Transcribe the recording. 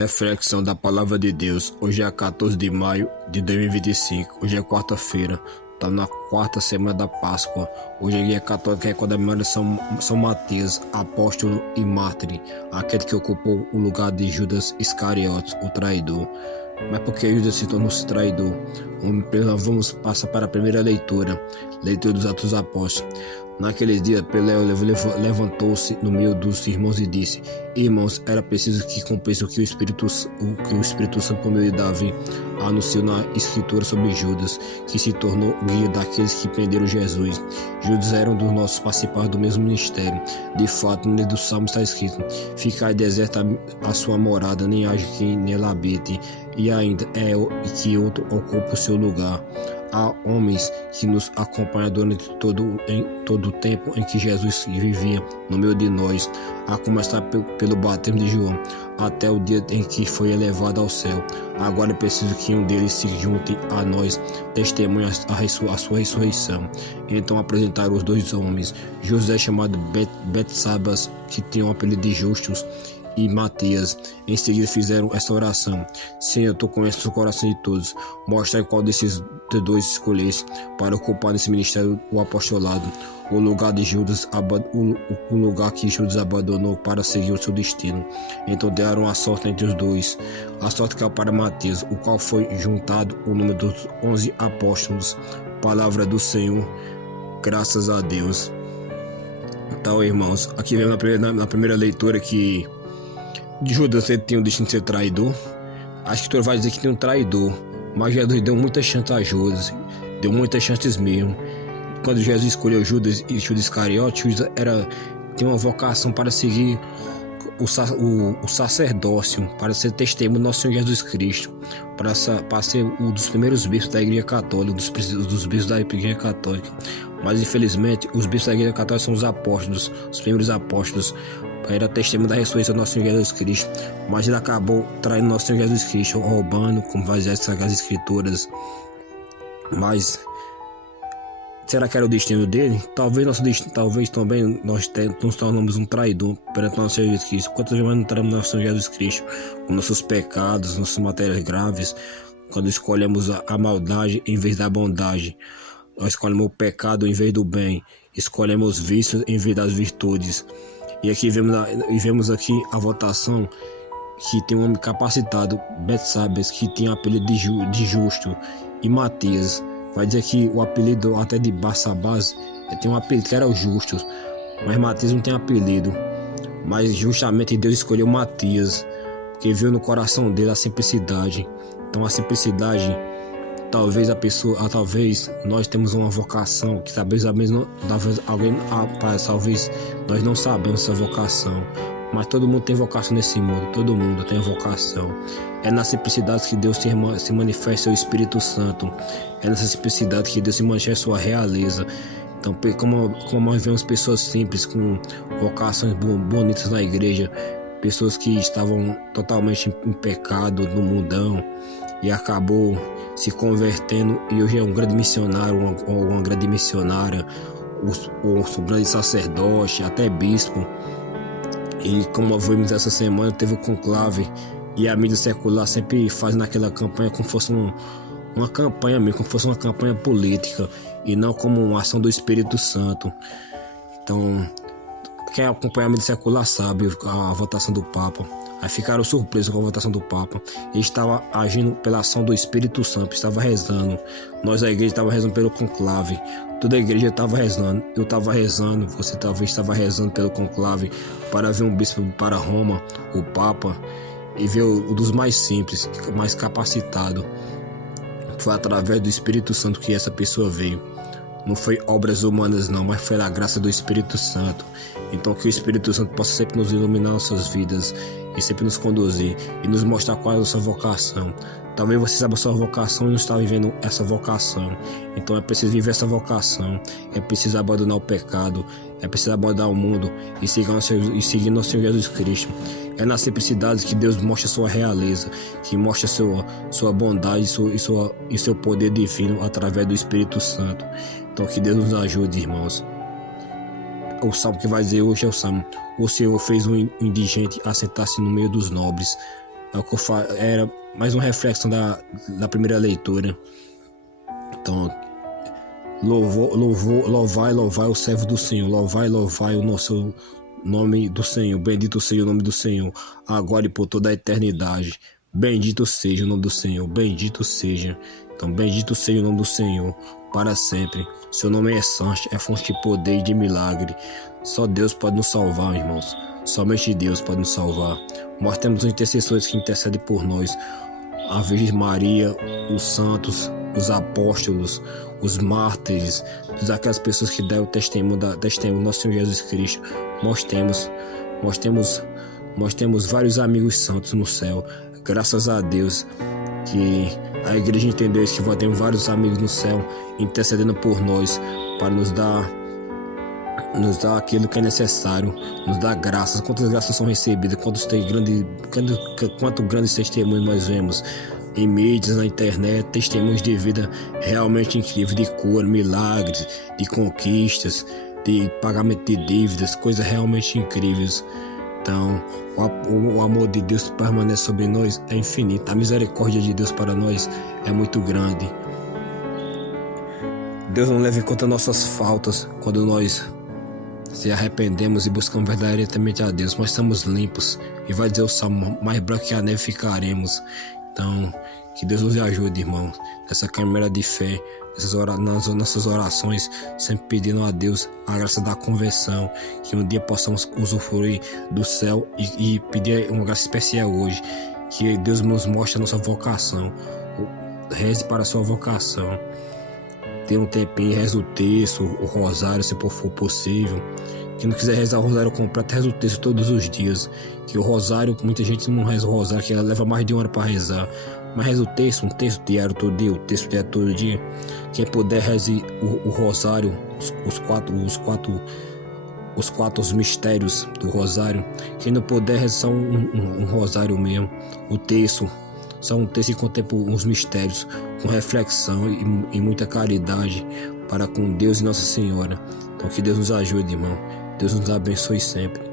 Reflexão da Palavra de Deus. Hoje é 14 de maio de 2025. Hoje é quarta-feira. Está na quarta semana da Páscoa. Hoje a Igreja Católica recorda a memória de São Mateus, apóstolo e mártir, aquele que ocupou o lugar de Judas Iscariotes, o traidor. Mas por que Judas se tornou-se traidor? Vamos passar para a primeira leitura. Leitura dos Atos dos Apóstolos. Naqueles dias, Peleu levantou-se no meio dos irmãos e disse: Irmãos, era preciso que cumprisse o que o Espírito Santo, por meio de Davi, anunciou na Escritura sobre Judas, que se tornou guia daqueles que prenderam Jesus. Judas era um dos nossos participantes do mesmo ministério. De fato, no livro do Salmo está escrito: Ficai deserta a sua morada, nem haja quem nela habite, e ainda é que outro ocupe o seu lugar. Há homens que nos acompanham durante todo o tempo em que Jesus vivia no meio de nós, a começar pelo batismo de João, até o dia em que foi elevado ao céu. Agora é preciso que um deles se junte a nós, testemunhe a sua ressurreição. Então apresentaram os dois homens, José chamado Betsabas, que tinha o apelido de Justus, e Matias. Em seguida fizeram esta oração: Senhor, tu conheces o coração de todos, mostra qual desses dois escolheste para ocupar nesse ministério o apostolado, o lugar de Judas, o lugar que Judas abandonou para seguir o seu destino. Então deram a sorte entre os dois. A sorte caiu para Matias, o qual foi juntado o número dos 11 apóstolos. Palavra do Senhor, graças a Deus. Então, irmãos, aqui vemos na primeira leitura que Judas tem o destino de ser traidor. A Escritura vai dizer que tem um traidor, mas Jesus deu muita chance a Judas, deu muitas chances mesmo. Quando Jesus escolheu Judas Iscariote, Judas tinha uma vocação para seguir o sacerdócio, para ser testemunho do nosso Senhor Jesus Cristo, para ser um dos primeiros bispos da Igreja Católica, dos bispos da Igreja Católica. Mas infelizmente os bispos da Igreja Católica são os apóstolos, os primeiros apóstolos. Era testemunho da ressurreição do nosso Senhor Jesus Cristo, mas ele acabou traindo nosso Senhor Jesus Cristo, roubando, como vai dizer as Escrituras. Mas será que era o destino dele? Talvez nosso destino, talvez também nós nos tornamos um traidor perante nosso Senhor Jesus Cristo. Quantas vezes não traímos nosso Senhor Jesus Cristo com nossos pecados, nossas matérias graves, quando escolhemos a maldade em vez da bondade, nós escolhemos o pecado em vez do bem, escolhemos vícios em vez das virtudes. E aqui vemos aqui a votação que tem um homem capacitado, Betsabes, que tinha o apelido de Justo, e Matias. Vai dizer que o apelido até de Barsabás tem um apelido que era o Justo, mas Matias não tem apelido. Mas justamente Deus escolheu Matias, porque viu no coração dele a simplicidade. Então a simplicidade, talvez nós temos uma vocação que talvez nós não sabemos essa vocação, mas todo mundo tem vocação nesse mundo, todo mundo tem vocação. É na simplicidade que Deus se manifesta o Espírito Santo, é nessa simplicidade que Deus se manifesta sua realeza. Então, como nós vemos pessoas simples com vocações bonitas na igreja, pessoas que estavam totalmente em pecado no mundão e acabou se convertendo, e hoje é um grande missionário ou uma grande missionária, um grande sacerdote, até bispo. E como vimos essa semana, teve o conclave, e a mídia secular sempre faz naquela campanha como fosse uma campanha mesmo, como fosse uma campanha política, e não como uma ação do Espírito Santo. Então, quem acompanha a mídia secular sabe a votação do Papa. Aí ficaram surpresos com a votação do Papa. Ele estava agindo pela ação do Espírito Santo, estava rezando. Nós, a igreja, estava rezando pelo conclave. Toda a igreja estava rezando. Eu estava rezando, você talvez estava rezando pelo conclave, para ver um bispo para Roma, o Papa, e ver o dos mais simples, mais capacitado. Foi através do Espírito Santo que essa pessoa veio. Não foi obras humanas não, mas foi a graça do Espírito Santo. Então que o Espírito Santo possa sempre nos iluminar nossas vidas e sempre nos conduzir e nos mostrar qual é a nossa vocação. Talvez você saiba a sua vocação e não está vivendo essa vocação. Então é preciso viver essa vocação, é preciso abandonar o pecado, é preciso abandonar o mundo e seguir nosso Senhor Jesus Cristo. É na simplicidade que Deus mostra sua realeza, que mostra sua bondade e seu poder divino através do Espírito Santo. Então que Deus nos ajude, irmãos. O salmo que vai dizer hoje é o salmo: o Senhor fez um indigente assentar-se no meio dos nobres. É o que era mais uma reflexão da primeira leitura. Então, louvai o servo do Senhor, louvai o nosso nome do Senhor, bendito seja o nome do Senhor, agora e por toda a eternidade. Bendito seja o nome do Senhor, bendito seja. Então, bendito seja o nome do Senhor para sempre. Seu nome é santo, é fonte de poder e de milagre. Só Deus pode nos salvar, irmãos. Somente Deus pode nos salvar. Nós temos os intercessores que intercedem por nós. A Virgem Maria, os santos, os apóstolos, os mártires, todas aquelas pessoas que deram testemunho do nosso Senhor Jesus Cristo. Nós temos vários amigos santos no céu. Graças a Deus que a igreja entendeu isso, que vai ter vários amigos no céu intercedendo por nós para nos dar aquilo que é necessário, nos dar graças. Quantas graças são recebidas, quanto grandes testemunhos nós vemos em mídias, na internet, testemunhos de vida realmente incríveis, de cura, milagres, de conquistas, de pagamento de dívidas, coisas realmente incríveis. Então, o amor de Deus permanece sobre nós, é infinito. A misericórdia de Deus para nós é muito grande. Deus não leva em conta nossas faltas quando nós se arrependemos e buscamos verdadeiramente a Deus. Nós estamos limpos, e vai dizer o Salmo, mais branco que a neve ficaremos. Então, que Deus nos ajude, irmãos, nessa caminhada de fé, nas nossas orações, sempre pedindo a Deus a graça da conversão, que um dia possamos usufruir do céu e pedir uma graça especial hoje, que Deus nos mostre a nossa vocação. Reze para a sua vocação. Tenha um tempinho, reze o terço, o rosário, se for possível. Quem não quiser rezar o rosário completo, reza o terço todos os dias. Que o rosário, muita gente não reza o rosário, que ela leva mais de 1 hora para rezar. Mas reza o terço, um terço diário todo dia, o terço diário todo dia. Quem puder, reze o rosário, os quatro mistérios do rosário. Quem não puder, reze só um rosário mesmo. O terço, só um terço que contempla os mistérios, com reflexão e muita caridade para com Deus e Nossa Senhora. Então que Deus nos ajude, irmão. Deus nos abençoe sempre.